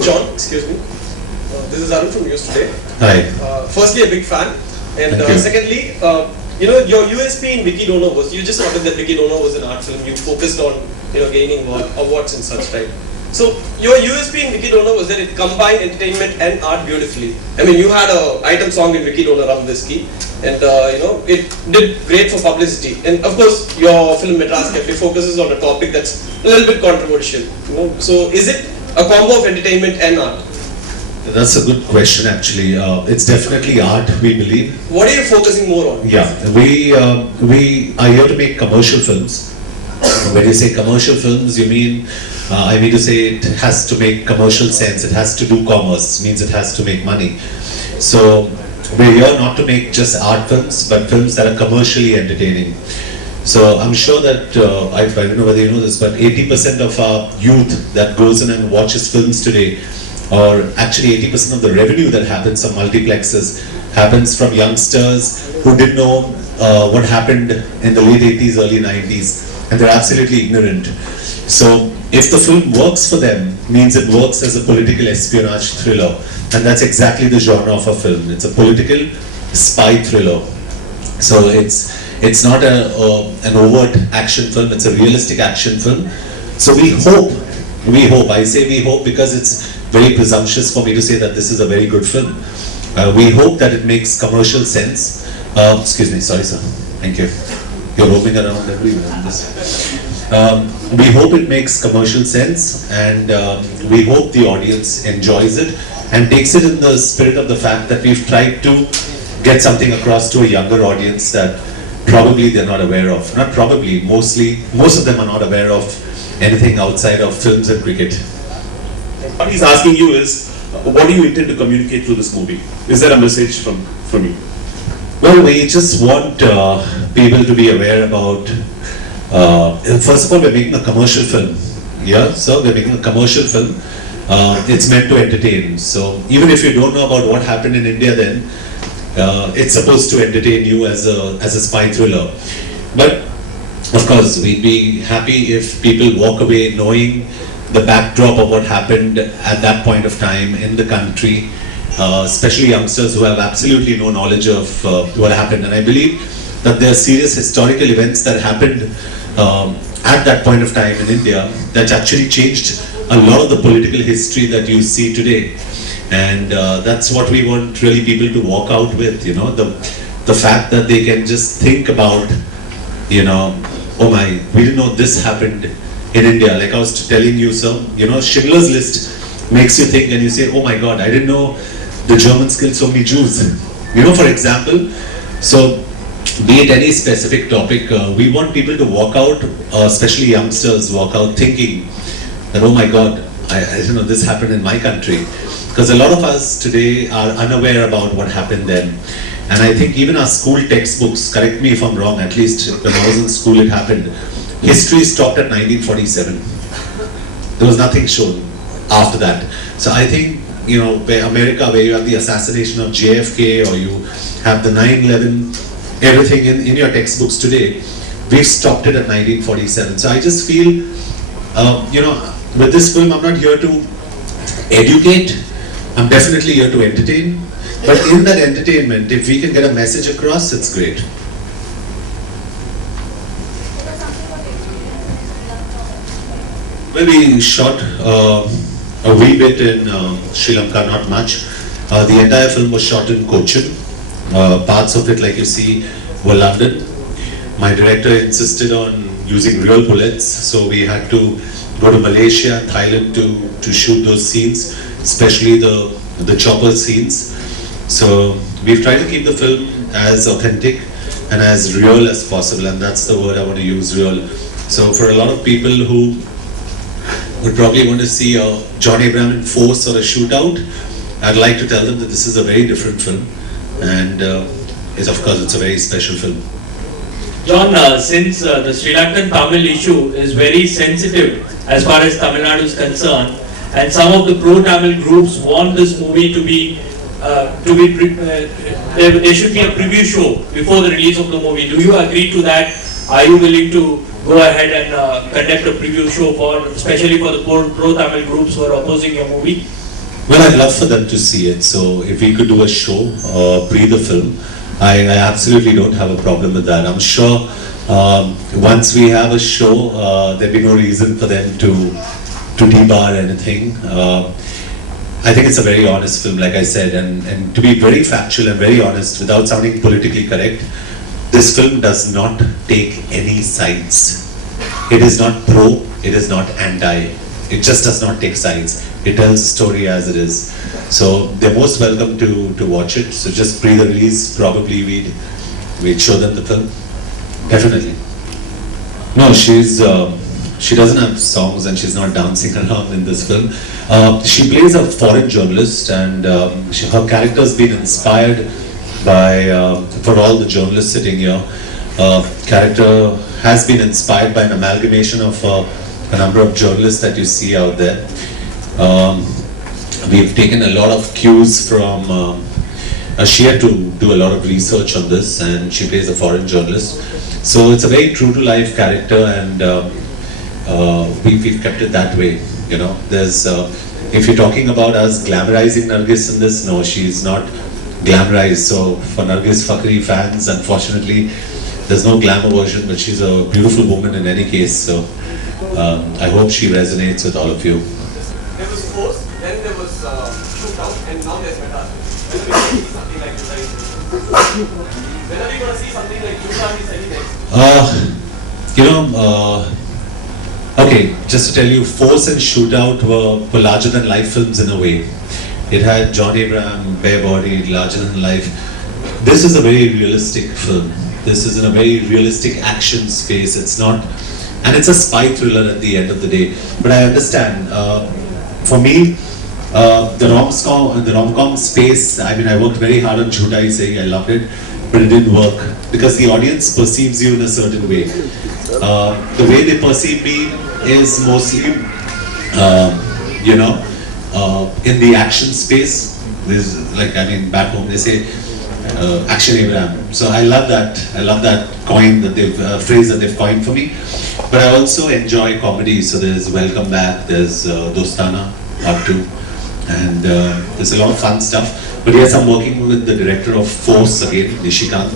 John, excuse me. This is Arun from News Today. Hi. Firstly, a big fan, and secondly, your USP in Vicky Dono was you just wanted that Vicky Dono was an art film. You focused on gaining awards and such, right? So your USP in Vicky Dono was that it combined entertainment and art beautifully. I mean, you had an item song in Vicky Dono, Rum Whiskey, and it did great for publicity. And of course, your film Madras Cafe focuses on a topic that's a little bit controversial. So is it a combo of entertainment and art? That's a good question, actually. It's definitely art, we believe. What are you focusing more on? Yeah, we are here to make commercial films. When you say commercial films, you mean, I mean to say it has to make commercial sense. It has to do commerce, means it has to make money. So we're here not to make just art films, but films that are commercially entertaining. So I'm sure that, I don't know whether you know this, but 80% of our youth that goes in and watches films today, or actually 80% of the revenue that happens from multiplexes happens from youngsters who didn't know what happened in the late 80s, early 90s, and they're absolutely ignorant. So if the film works for them, means it works as a political espionage thriller, and that's exactly the genre of a film. It's a political spy thriller. So it's not an overt action film, it's a realistic action film. So we hope, I say we hope because it's very presumptuous for me to say that this is a very good film. We hope that it makes commercial sense. Excuse me, sorry sir, thank you. You're roaming around everywhere in this. We hope it makes commercial sense, and we hope the audience enjoys it and takes it in the spirit of the fact that we've tried to get something across to a younger audience that probably they're not aware of. Not probably, most of them are not aware of anything outside of films and cricket. What he's asking you is, what do you intend to communicate through this movie? Is there a message from you? Well, we just want people to be aware about, first of all, we're making a commercial film. Yeah, so we're making a commercial film. It's meant to entertain. So even if you don't know about what happened in India then, it's supposed to entertain you as a spy thriller. But of course, we'd be happy if people walk away knowing the backdrop of what happened at that point of time in the country, especially youngsters who have absolutely no knowledge of what happened. And I believe that there are serious historical events that happened at that point of time in India that actually changed a lot of the political history that you see today. And that's what we want really people to walk out with, the fact that they can just think about, oh my, we didn't know this happened in India. Like I was telling you, sir, Schindler's List makes you think and you say, oh my God, I didn't know the Germans killed so many Jews. For example, so be it any specific topic, we want people to walk out, especially youngsters, walk out thinking that, oh my God, I didn't know this happened in my country. Because a lot of us today are unaware about what happened then. And I think even our school textbooks, correct me if I'm wrong, at least when I was in school it happened, history stopped at 1947. There was nothing shown after that. So I think, where America, where you have the assassination of JFK, or you have the 9/11, everything in your textbooks today, we've stopped it at 1947. So I just feel, with this film, I'm not here to educate, I'm definitely here to entertain. But in that entertainment, if we can get a message across, it's great. Well, we shot a wee bit in Sri Lanka, not much. The entire film was shot in Cochin. Parts of it, like you see, were London. My director insisted on using real bullets, so we had to go to Malaysia and Thailand to shoot those scenes, especially the chopper scenes. So we've tried to keep the film as authentic and as real as possible, and that's the word I want to use, real. So for a lot of people who would probably want to see a John Abraham in force or a shootout, I'd like to tell them that this is a very different film, and of course it's a very special film. John, since the Sri Lankan Tamil issue is very sensitive as far as Tamil Nadu is concerned, and some of the pro-Tamil groups want this movie to be there should be a preview show before the release of the movie. Do you agree to that? Are you willing to go ahead and conduct a preview show for, especially for the pro-Tamil groups who are opposing your movie? Well, I'd love for them to see it. So if we could do a show pre the film, I absolutely don't have a problem with that. I'm sure once we have a show, there'll be no reason for them to debar anything. I think it's a very honest film, like I said, and to be very factual and very honest, without sounding politically correct, this film does not take any sides. It is not pro, it is not anti. It just does not take sides. It tells the story as it is. So they're most welcome to watch it. So just pre the release, probably we'd show them the film. Definitely. No, she doesn't have songs and she's not dancing around in this film. She plays a foreign journalist, and her character's been inspired by, for all the journalists sitting here, character has been inspired by an amalgamation of a number of journalists that you see out there. We've taken a lot of cues from, she had to do a lot of research on this, and she plays a foreign journalist. So it's a very true to life character, and we've kept it that way. You know, there's, if you're talking about us glamorizing Nargis in this, no, she's not glamorized. So for Nargis Fakhri fans, unfortunately, there's no glamour version, but she's a beautiful woman in any case. So I hope she resonates with all of you. There was force, then there was shootout, and now there's meta. When are we going to see something like this? When are we going to see something like Okay, just to tell you, Force and Shootout were larger than life films in a way. It had John Abraham, bare bodied, larger than life. This is a very realistic film. This is in a very realistic action space. It's not, and it's a spy thriller at the end of the day. But I understand. For me, the rom-com space, I mean, I worked very hard on Jhota Hi Sahi, I loved it, but it didn't work because the audience perceives you in a certain way. The way they perceive me is mostly, in the action space. There's like, I mean, back home they say, Action Abraham. So I love that. I love that coin that they've phrase that they've coined for me. But I also enjoy comedy. So there's Welcome Back. There's Dostana Part 2, and there's a lot of fun stuff. But yes, I'm working with the director of Force again, Nishikant,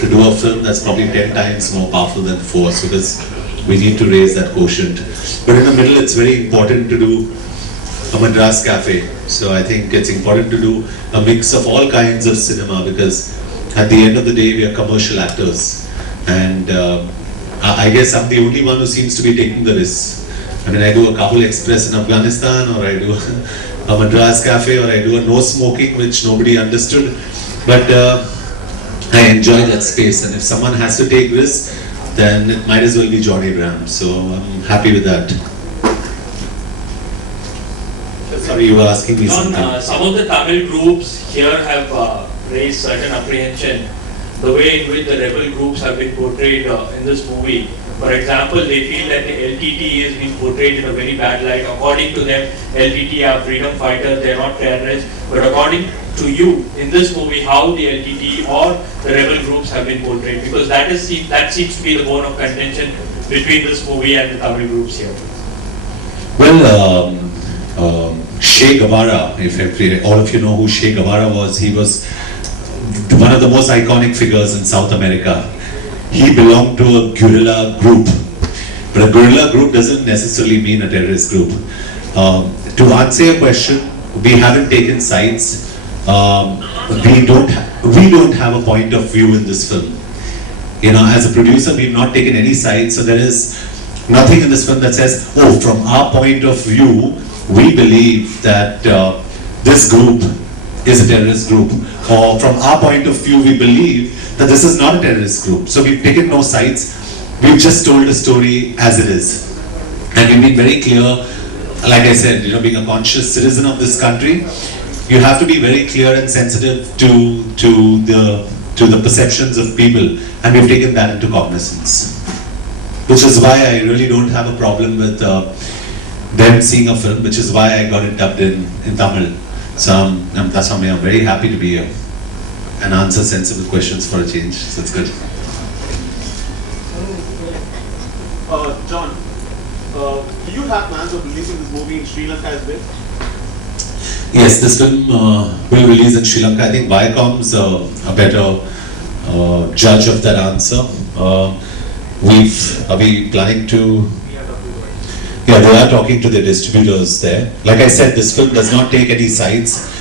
to do a film that's probably 10 times more powerful than Force, because we need to raise that quotient. But in the middle, it's very important to do a Madras Cafe. So I think it's important to do a mix of all kinds of cinema, because at the end of the day, we are commercial actors. And I guess I'm the only one who seems to be taking the risk. I mean, I do a Kabul Express in Afghanistan, or I do a Madras Cafe, or I do a no smoking, which nobody understood. But I enjoy that space, and if someone has to take risks, then it might as well be John Abraham. So I'm happy with that. Sorry, you were asking me John, something. some of the Tamil groups here have raised certain apprehension the way in which the rebel groups have been portrayed in this movie. For example, they feel that the LTT is being portrayed in a very bad light. According to them, LTT are freedom fighters, they are not terrorists. But according to you, in this movie, how the LTT or the rebel groups have been portrayed? Because that seems to be the bone of contention between this movie and the Tamil groups here. Well, Che Guevara, if all of you know who Che Guevara was, he was one of the most iconic figures in South America. He belonged to a guerrilla group, but a guerrilla group doesn't necessarily mean a terrorist group. To answer your question, we haven't taken sides. We don't have a point of view in this film. You know, as a producer, we've not taken any sides, so there is nothing in this film that says, oh, from our point of view, we believe that this group is a terrorist group, or from our point of view, we believe that this is not a terrorist group. So we've taken no sides. We've just told the story as it is, and we've been very clear. Like I said, you know, being a conscious citizen of this country, you have to be very clear and sensitive to the perceptions of people, and we've taken that into cognizance. Which is why I really don't have a problem with them seeing a film, which is why I got it dubbed in Tamil. So that's why I'm very happy to be here and answer sensible questions for a change. So it's good. you have plans of releasing this movie in Sri Lanka as well? Yes, this film will release in Sri Lanka. I think Viacom's a better judge of that answer. Are we planning to? Yeah, they are talking to the distributors there. Like I said, this film does not take any sides.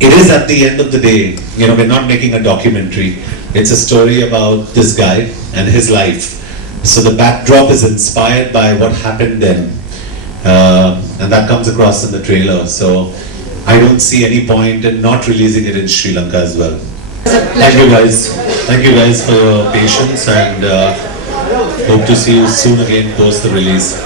It is at the end of the day, you know, we're not making a documentary. It's a story about this guy and his life. So the backdrop is inspired by what happened then. And that comes across in the trailer. So I don't see any point in not releasing it in Sri Lanka as well. Thank you guys. Thank you guys for your patience, and hope to see you soon again post the release.